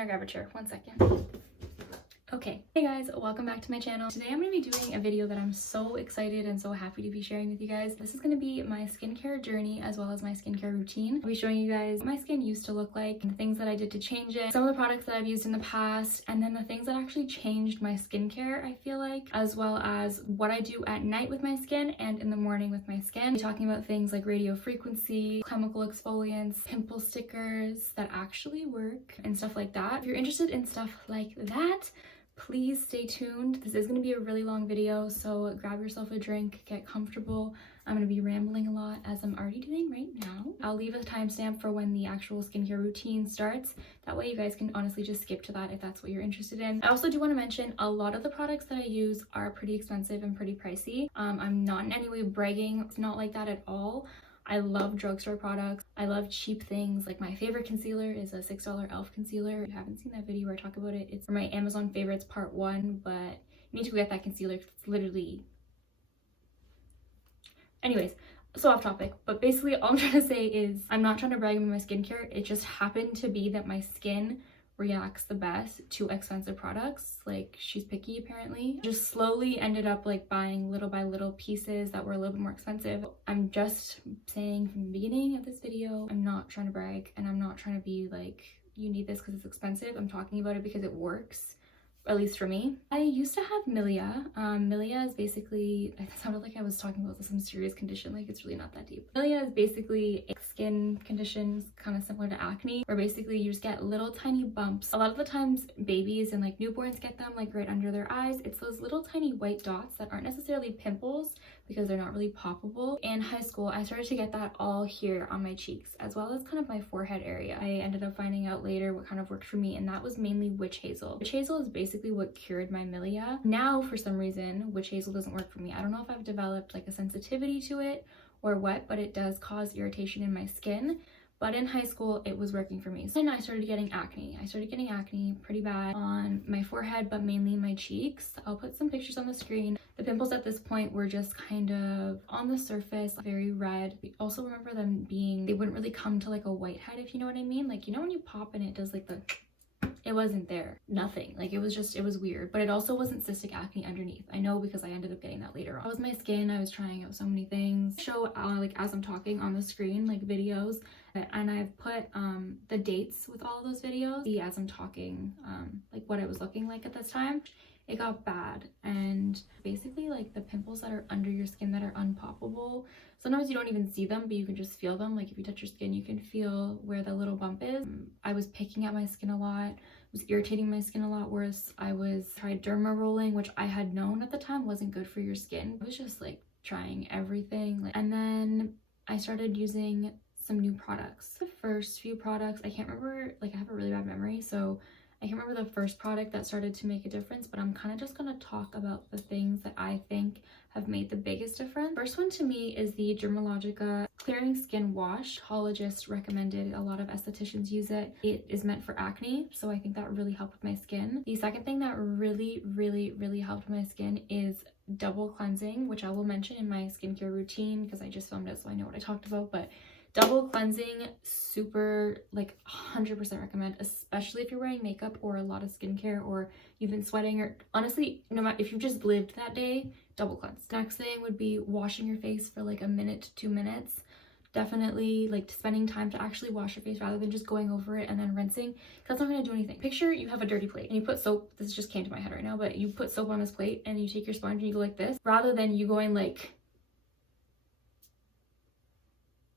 gonna grab a chair. 1 second. Okay, hey guys, welcome back to my channel. Today I'm going to be doing a video that I'm so excited and so happy to be sharing with you guys. This is going to be my skincare journey as well as my skincare routine. I'll be showing you guys what my skin used to look like, and the things that I did to change it, some of the products that I've used in the past, and then the things that actually changed my skincare, I feel like, as well as what I do at night with my skin and in the morning with my skin. I'll be talking about things like radio frequency, chemical exfoliants, pimple stickers that actually work, and stuff like that. If you're interested in stuff like that, please stay tuned. This is going to be a really long video, so grab yourself a drink, get comfortable. I'm going to be rambling a lot as I'm already doing right now. I'll leave a timestamp for when the actual skincare routine starts. That way you guys can honestly just skip to that if that's what you're interested in. I also do want to mention a lot of the products that I use are pretty expensive and pretty pricey. I'm not in any way bragging. It's not like that at all. I love drugstore products. I love cheap things. Like my favorite concealer is a $6 e.l.f. concealer. If you haven't seen that video where I talk about it, it's for my Amazon favorites part 1, but you need to go get that concealer because it's literally... Anyways, so off topic, but basically all I'm trying to say is I'm not trying to brag about my skincare. It just happened to be that my skin reacts the best to expensive products. Like, she's picky apparently. Just slowly ended up like buying little by little pieces that were a little bit more expensive. I'm just saying from the beginning of this video, I'm not trying to brag, and I'm not trying to be like, you need this because it's expensive. I'm talking about it because it works, at least for me. I used to have milia. Milia is basically, it sounded like I was talking about some serious condition, like it's really not that deep. Milia is basically a skin condition kind of similar to acne, where basically you just get little tiny bumps. A lot of the times babies and like newborns get them like right under their eyes. It's those little tiny white dots that aren't necessarily pimples because they're not really poppable. In high school, I started to get that all here on my cheeks, as well as kind of my forehead area. I ended up finding out later what kind of worked for me, and that was mainly witch hazel. Witch hazel is basically what cured my milia. Now, for some reason, witch hazel doesn't work for me. I don't know if I've developed like a sensitivity to it or what, but it does cause irritation in my skin. But in high school, it was working for me. So then I started getting acne. I started getting acne pretty bad on my forehead, but mainly my cheeks. I'll put some pictures on the screen. The pimples at this point were just kind of on the surface, very red. I also remember them being, they wouldn't really come to like a whitehead, if you know what I mean. Like, you know when you pop and it does like the... It wasn't there. Nothing. Like, it was weird. But it also wasn't cystic acne underneath. I know because I ended up getting that later on. That was my skin. I was trying out so many things. Show like as I'm talking on the screen, like videos, and I've put the dates with all of those videos. See as I'm talking, like what it was looking like at this time. It got bad, and basically like the pimples that are under your skin that are unpoppable, sometimes you don't even see them, but you can just feel them. Like if you touch your skin, you can feel where the little bump is. I was picking at my skin a lot. It was irritating my skin a lot worse. I tried derma rolling, which I had known at the time wasn't good for your skin. I was just like trying everything, and then I started using some new products. The first few products, I can't remember, like I have a really bad memory, so I can't remember the first product that started to make a difference, but I'm kind of just going to talk about the things that I think have made the biggest difference. First one to me is the Dermalogica Clearing Skin Wash. Hologists recommended, a lot of estheticians use it. It is meant for acne, so I think that really helped with my skin. The second thing that really helped with my skin is double cleansing, which I will mention in my skincare routine because I just filmed it so I know what I talked about. But double cleansing, super, like 100% recommend, especially if you're wearing makeup or a lot of skincare, or you've been sweating, or honestly, no matter if you just lived that day, double cleanse. Next thing would be washing your face for like a minute to 2 minutes. Definitely like spending time to actually wash your face rather than just going over it and then rinsing, because that's not going to do anything. Picture you have a dirty plate and you put soap, this just came to my head right now, but you put soap on this plate and you take your sponge and you go like this, rather than you going like...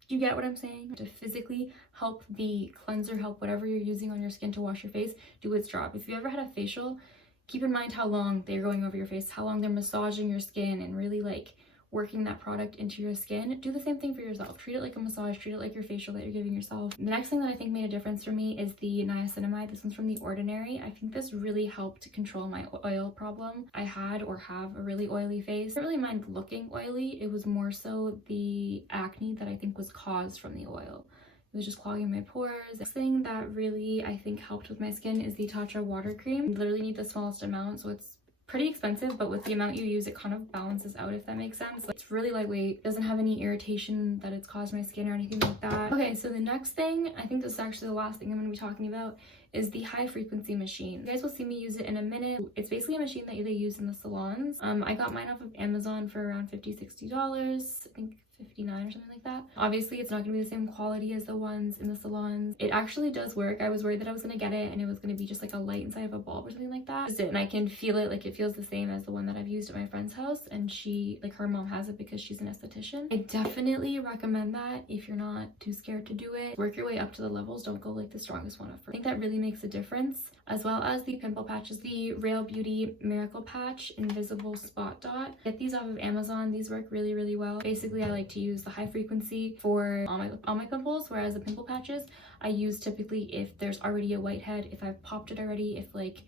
You get what I'm saying? To physically help the cleanser, help whatever you're using on your skin to wash your face, do its job. If you ever had a facial, keep in mind how long they're going over your face, how long they're massaging your skin and really like working that product into your skin. Do the same thing for yourself. Treat it like a massage, treat it like your facial that you're giving yourself. The next thing that I think made a difference for me is the niacinamide. This one's from The Ordinary. I think this really helped to control my oil problem. I had or have a really oily face. I didn't really mind looking oily. It was more so the acne that I think was caused from the oil. It was just clogging my pores. The thing that really I think helped with my skin is the Tatcha water cream. You literally need the smallest amount, so it's pretty expensive, but with the amount you use, it kind of balances out, if that makes sense. Like, it's really lightweight, doesn't have any irritation that it's caused my skin or anything like that. Okay, so the next thing, I think this is actually the last thing I'm going to be talking about, is the high frequency machine. You guys will see me use it in a minute. It's basically a machine that they use in the salons. I got mine off of Amazon for around $50-$60, I think 59 or something like that. Obviously it's not gonna be the same quality as the ones in the salons. It actually does work. I was worried that I was gonna get it and it was gonna be just like a light inside of a bulb or something like that. And I can feel it, like it feels the same as the one that I've used at my friend's house, and she, like, her mom has it because she's an esthetician. I definitely recommend that if you're not too scared to do it. Work your way up to the levels, don't go like the strongest one at first. I think that really makes a difference. As well as the pimple patches, the Real Beauty Miracle Patch Invisible Spot Dot. Get these off of Amazon. These work really, really well. Basically, I like to use the high frequency for all my pimples, whereas the pimple patches I use typically if there's already a whitehead, if I've popped it already, if like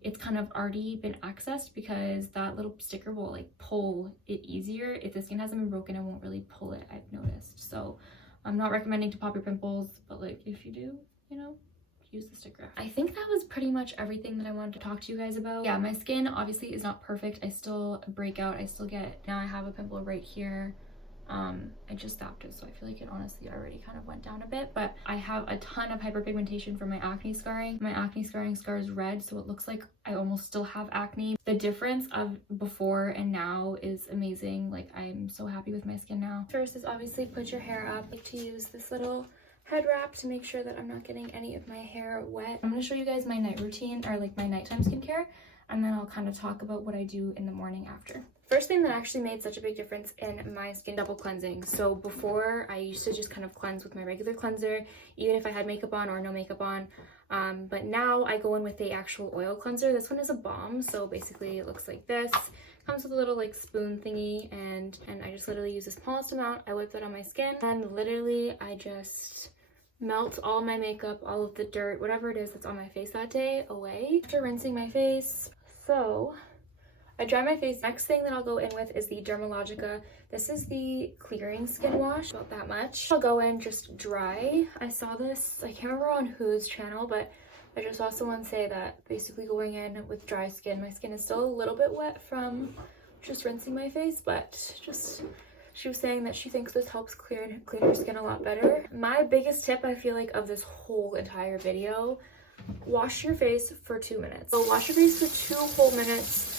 it's kind of already been accessed, because that little sticker will like pull it easier. If the skin hasn't been broken, it won't really pull it, I've noticed. So I'm not recommending to pop your pimples, but like if you do, you know, use the sticker. I think that was pretty much everything that I wanted to talk to you guys about. Yeah, my skin obviously is not perfect. I still break out. I still get, now I have a pimple right here. I just stopped it, so I feel like it honestly already kind of went down a bit, but I have a ton of hyperpigmentation from my acne scarring. My acne scarring scars red, so it looks like I almost still have acne. The difference of before and now is amazing. Like, I'm so happy with my skin now. First is obviously put your hair up. I like to use this little head wrap to make sure that I'm not getting any of my hair wet. I'm going to show you guys my night routine, or like my nighttime skincare, and then I'll kind of talk about what I do in the morning after. First thing that actually made such a big difference in my skin, double cleansing. So before, I used to just kind of cleanse with my regular cleanser, even if I had makeup on or no makeup on. But now I go in with the actual oil cleanser. This one is a balm, so basically it looks like this. Comes with a little like spoon thingy, and I just literally use the smallest amount. I wipe that on my skin, and literally I just melt all my makeup, all of the dirt, whatever it is that's on my face that day, away after rinsing my face. So I dry my face. Next thing that I'll go in with is the Dermalogica. This is the clearing skin wash, about that much. I'll go in just dry. I saw this, I can't remember on whose channel, but I just saw someone say that basically going in with dry skin, my skin is still a little bit wet from just rinsing my face, but just, she was saying that she thinks this helps clean her skin a lot better. My biggest tip, I feel like, of this whole entire video, wash your face for 2 minutes. So wash your face for 2 whole minutes.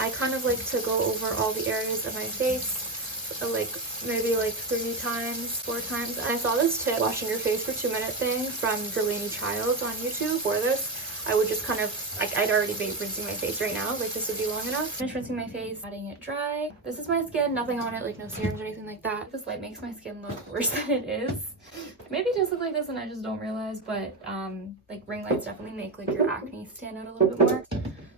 I kind of like to go over all the areas of my face, like maybe like 3 times, 4 times. And I saw this tip, washing your face for 2 minute thing, from Delaney Childs on YouTube. For this, I would just kind of, like, I'd already been rinsing my face right now, like this would be long enough. Finish rinsing my face, letting it dry. This is my skin, nothing on it, like no serums or anything like that. This light makes my skin look worse than it is. Maybe it does look like this and I just don't realize, but like ring lights definitely make like your acne stand out a little bit more.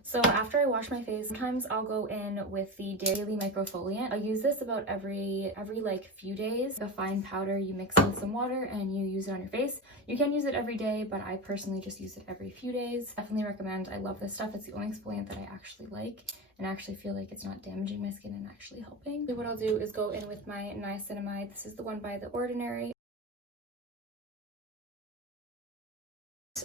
So after I wash my face, sometimes I'll go in with the daily Microfoliant. I use this about every like few days. The fine powder, you mix it with some water and you use it on your face. You can use it every day, but I personally just use it every few days. Definitely recommend. I love this stuff. It's the only exfoliant that I actually like and actually feel like it's not damaging my skin and actually helping. So what I'll do is go in with my niacinamide. This is the one by The Ordinary.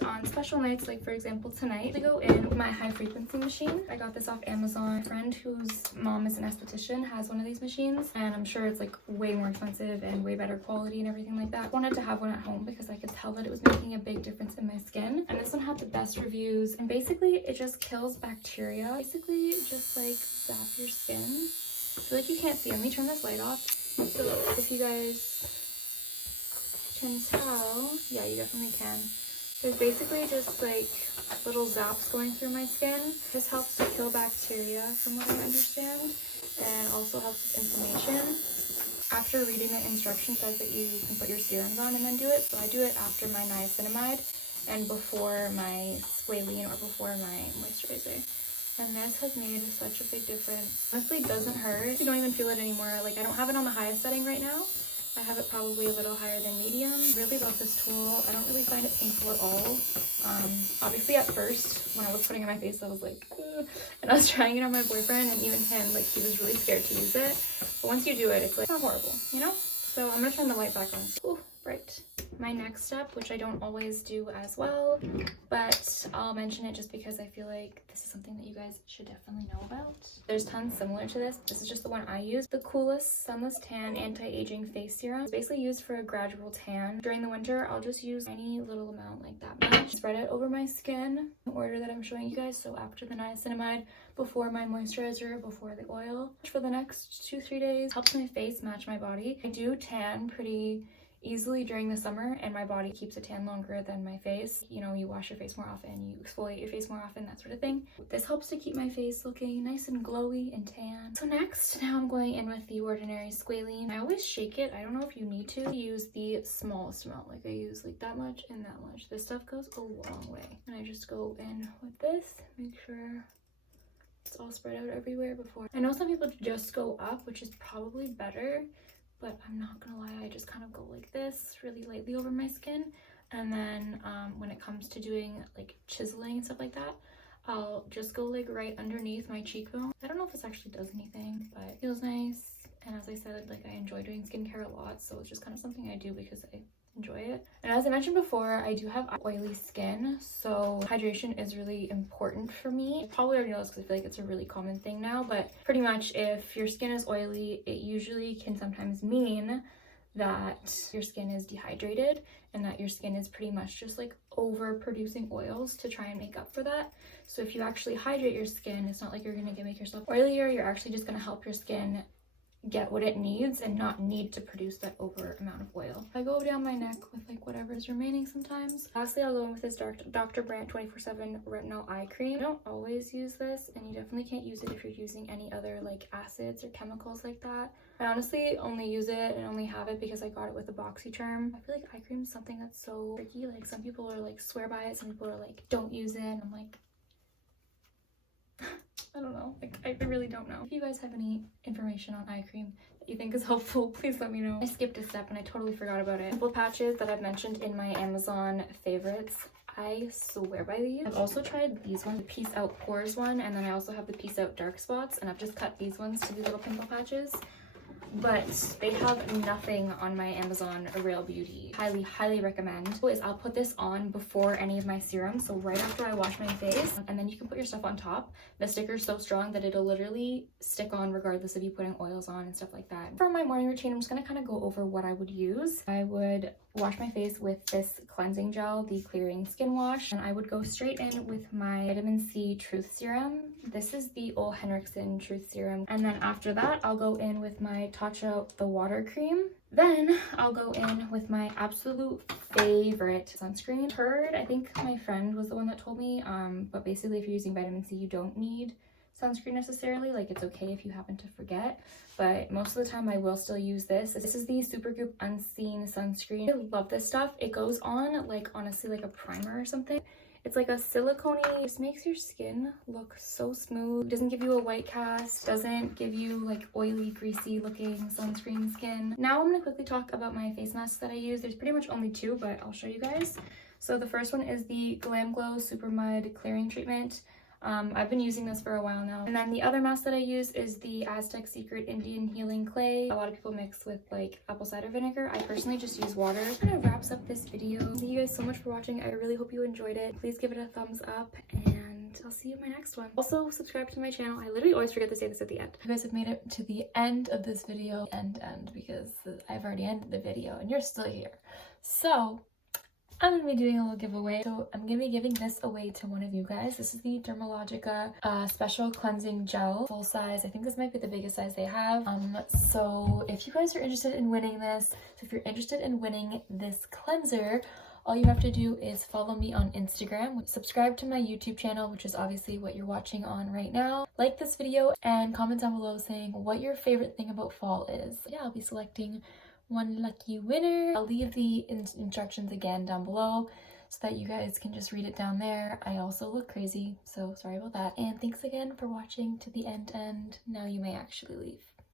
On special nights, like for example tonight, I go in with my high frequency machine. I got this off Amazon. A friend whose mom is an esthetician has one of these machines, and I'm sure it's like way more expensive and way better quality and everything like that. I wanted to have one at home because I could tell that it was making a big difference in my skin, and this one had the best reviews. And basically it just kills bacteria. Basically just like zap your skin. I feel like you can't see. Let me turn this light off. So if you guys can tell, yeah, you definitely can. There's basically just like little zaps going through my skin. This helps to kill bacteria from what I understand, and also helps with inflammation. After reading the instructions, it says that you can put your serums on and then do it. So I do it after my niacinamide and before my squalene or before my moisturizer. And this has made such a big difference. Honestly, it doesn't hurt. You don't even feel it anymore. Like, I don't have it on the highest setting right now. I have it probably a little higher than medium. Really love this tool. I don't really find it painful at all. Obviously at first, when I was putting it on my face, I was like, ugh. And I was trying it on my boyfriend, and even him, like, he was really scared to use it. But once you do it, it's like, not horrible, you know? So I'm gonna turn the light back on. Oh, bright. My next step, which I don't always do as well, but I'll mention it just because I feel like this is something that you guys should definitely know about. There's tons similar to this. This is just the one I use. The Coolest Sunless Tan Anti-Aging Face Serum. It's basically used for a gradual tan. During the winter, I'll just use any little amount like that much. Spread it over my skin in order that I'm showing you guys. So after the niacinamide, before my moisturizer, before the oil. For the next 2-3 days, helps my face match my body. I do tan pretty easily during the summer, and my body keeps a tan longer than my face. You know, you wash your face more often, you exfoliate your face more often, that sort of thing. This helps to keep my face looking nice and glowy and tan. So next, now I'm going in with the Ordinary Squalene. I always shake it. I don't know if you need to use the smallest amount. Like I use like that much and that much. This stuff goes a long way. And I just go in with this, make sure it's all spread out everywhere before. I know some people just go up, which is probably better, but I'm not gonna lie, I just kind of go like this really lightly over my skin. And then when it comes to doing like chiseling and stuff like that, I'll just go like right underneath my cheekbone. I don't know if this actually does anything, but it feels nice. And as I said, like I enjoy doing skincare a lot, so it's just kind of something I do because I enjoy it. And as I mentioned before, I do have oily skin, so hydration is really important for me. You probably already know this because I feel like it's a really common thing now, but pretty much if your skin is oily, it usually can sometimes mean that your skin is dehydrated and that your skin is pretty much just like over producing oils to try and make up for that. So if you actually hydrate your skin, it's not like you're gonna make yourself oilier, you're actually just gonna help your skin get what it needs and not need to produce that over amount of oil. I go down my neck with like whatever is remaining sometimes. Lastly, I'll go in with this Dr. Brandt 24/7 Retinol Eye Cream. I don't always use this, and you definitely can't use it if you're using any other like acids or chemicals like that. I honestly only use it and only have it because I got it with a BoxyCharm. I feel like eye cream is something that's so tricky. Like some people are like swear by it, some people are like don't use it, and I'm like I don't know, like I really don't know. If you guys have any information on eye cream that you think is helpful, please let me know. I skipped a step and I totally forgot about it. Pimple patches that I've mentioned in my Amazon favorites. I swear by these. I've also tried these ones, the Peace Out Pores one, and then I also have the Peace Out Dark Spots, and I've just cut these ones to be little pimple patches. But they have nothing on my Amazon Real Beauty. Highly recommend. Is I'll put this on before any of my serums, so right after I wash my face, and then you can put your stuff on top. The sticker's so strong that it'll literally stick on regardless of you putting oils on and stuff like that. For my morning routine, I'm just gonna kind of go over what I would use. I would wash my face with this cleansing gel, the Clearing Skin Wash, and I would go straight in with my Vitamin C Truth Serum. This is the Ole Henriksen Truth Serum. And then after that, I'll go in with my Tatcha The Water Cream. Then I'll go in with my absolute favorite sunscreen. I think my friend was the one that told me, but basically if you're using vitamin C, you don't need sunscreen necessarily. Like it's okay if you happen to forget, but most of the time I will still use this. This is the Supergoop Unseen Sunscreen. I love this stuff. It goes on like honestly like a primer or something. It's like a silicone-y. It just makes your skin look so smooth. It doesn't give you a white cast, doesn't give you like oily, greasy looking sunscreen skin. Now I'm gonna quickly talk about my face masks that I use. There's pretty much only two, but I'll show you guys. So the first one is the Glam Glow Super Mud Clearing Treatment. I've been using this for a while now. And then the other mask that I use is the Aztec Secret Indian Healing Clay. A lot of people mix with like apple cider vinegar. I personally just use water. That kind of wraps up this video. Thank you guys so much for watching. I really hope you enjoyed it. Please give it a thumbs up and I'll see you in my next one. Also subscribe to my channel. I literally always forget to say this at the end. You guys have made it to the end of this video. End because I've already ended the video and you're still here. So I'm gonna be doing a little giveaway. So I'm gonna be giving this away to one of you guys. This is the Dermalogica Special Cleansing Gel, full size. I think this might be the biggest size they have. So if you guys are interested in winning this, cleanser, all you have to do is follow me on Instagram, subscribe to my YouTube channel, which is obviously what you're watching on right now, like this video, and comment down below saying what your favorite thing about fall is. Yeah, I'll be selecting one lucky winner. I'll leave the instructions again down below so that you guys can just read it down there. I also look crazy, so sorry about that. And thanks again for watching to the end. Now you may actually leave.